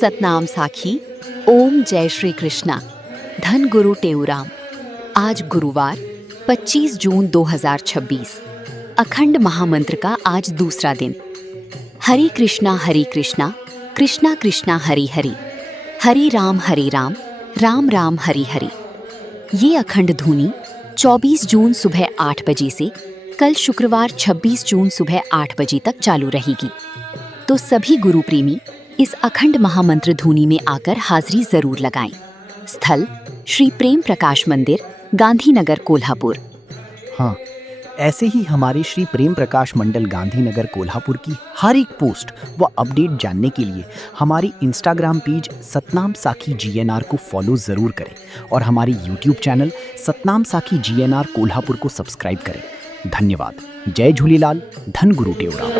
सतनाम साखी। ओम जय श्री कृष्णा। धन गुरु टेऊराम। आज गुरुवार 25 जून 2026। अखंड महामंत्र का आज दूसरा दिन। हरि कृष्णा कृष्णा कृष्णा हरि हरि, हरि राम राम राम हरि हरि। ये अखंड धुनी 24 जून सुबह 8 बजे से कल शुक्रवार 26 जून सुबह 8 बजे तक चालू रहेगी। तो सभी गुरु प्रेमी इस अखंड महामंत्र धुनी में आकर हाजिरी जरूर लगाएं। स्थल श्री प्रेम प्रकाश मंदिर, गांधीनगर, कोल्हापुर। हाँ, ऐसे ही हमारे श्री प्रेम प्रकाश मंडल गांधीनगर कोल्हापुर की हर एक पोस्ट व अपडेट जानने के लिए हमारी इंस्टाग्राम पेज सतनाम साखी GNR को फॉलो जरूर करें और हमारी यूट्यूब चैनल सतनाम साखी GNR कोल्हापुर को सब्सक्राइब करें। धन्यवाद। जय झूलेलाल। धन गुरु Teuram.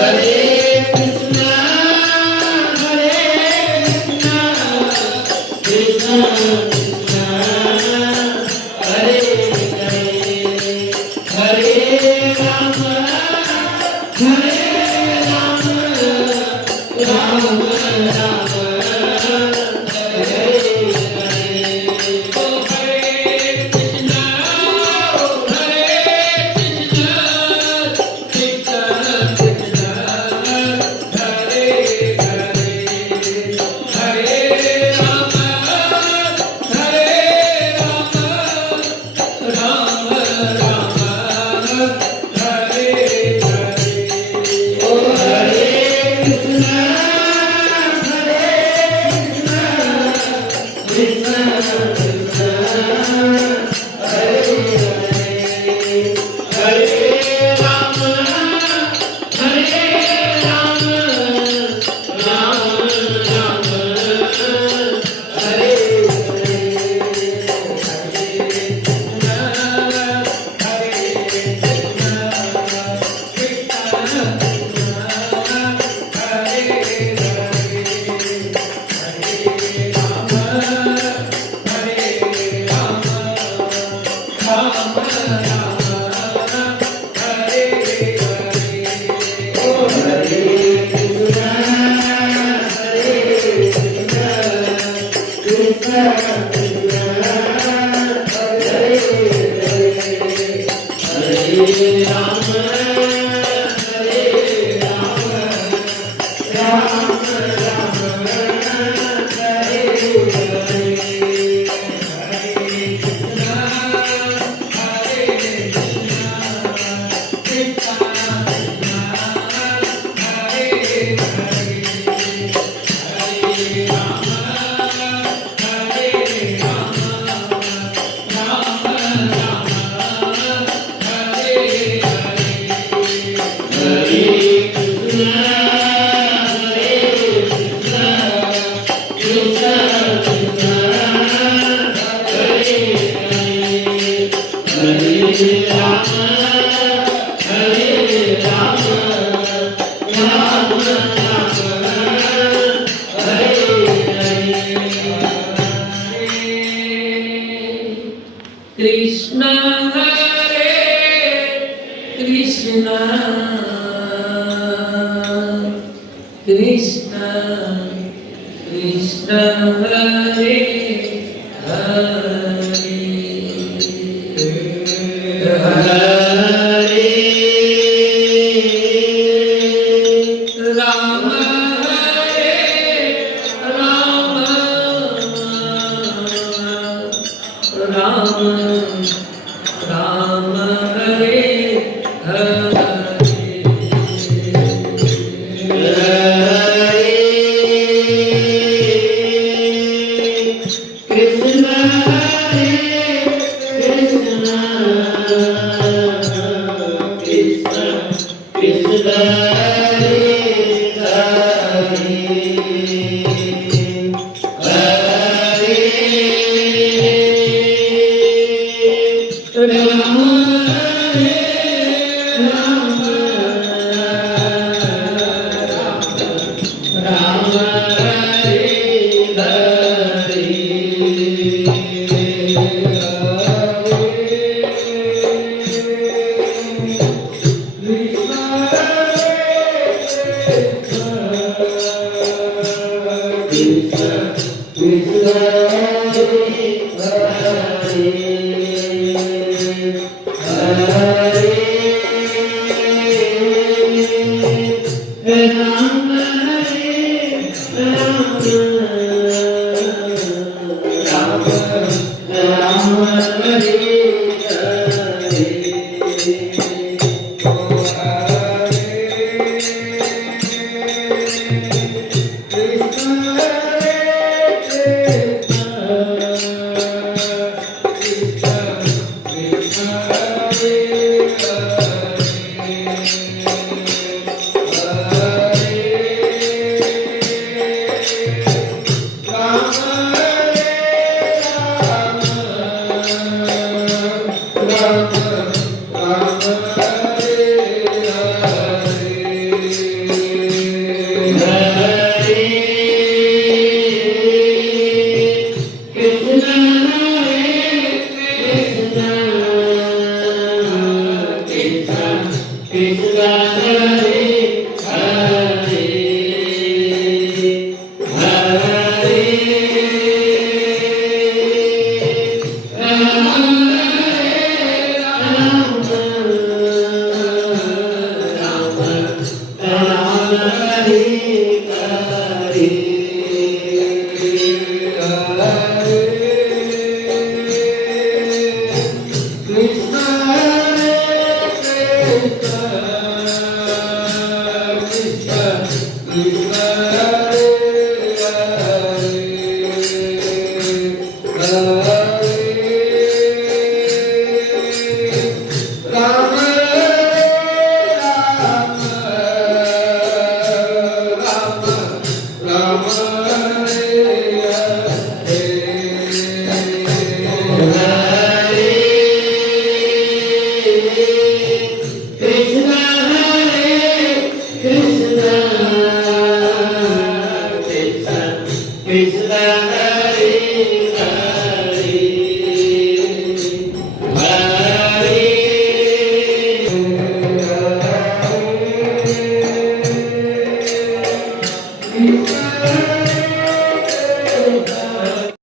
Hare Krishna, Hare Krishna हरे कृष्ण कृष्ण कृष्ण हरे हरे हरे राम हरे राम राम राम हरे हरे Krishna